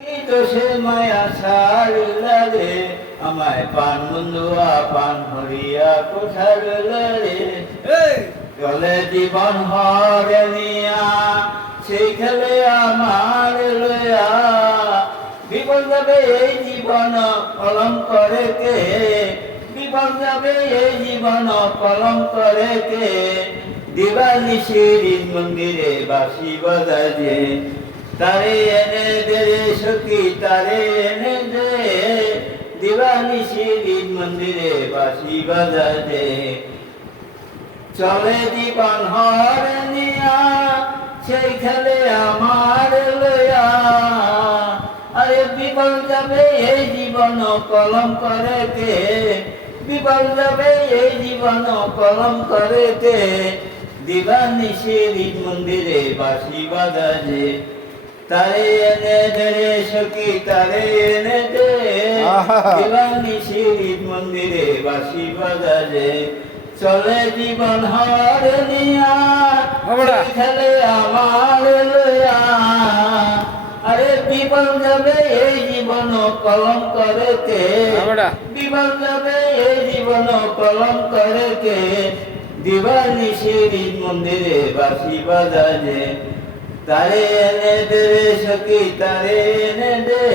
সে মায়া ছাড়লা রে, আমায় পান বন্ধুয়া পান হরিয়া কোঠারলা রে। চলে জীবন হরে নিয়া, সেই খেলে আমার লয়া। বিপদ যাবে এই জীবন কলম করে কে, বিপদ যাবে এই জীবন কলম করে কে। দিবানিশির মন্দিরে বাঁশি বাজায় যে, তারে এনে দে রে সখী তারে এনে দে। দিবানিশির মন্দিরে বাঁশি বাজায় যে, চলে জীবন হরে নিয়া, সেই খেলে আমার লয়া। আরে বিপদ যাবে এই জীবন কলম করে কে, বিপদ যাবে এই জীবন কলম করে কে। দিবানিশির মন্দিরে বাঁশি বাজায় যে, তারে এনে দে রে সখী তারে এনে দে। দিবানিশির মন্দিরে বাঁশি বাজায় যে, চলে জীবন হরে নিয়া, খেলে আমার লয়া। আরে বিপদ যাবে এই জীবন কলম করে কে, বিপদ যাবে এই জীবন কলম করে কে। দিবানিশির মন্দিরে বাঁশি বাজায় যে, তারে এনে দে রে সখী তারে এনে দে।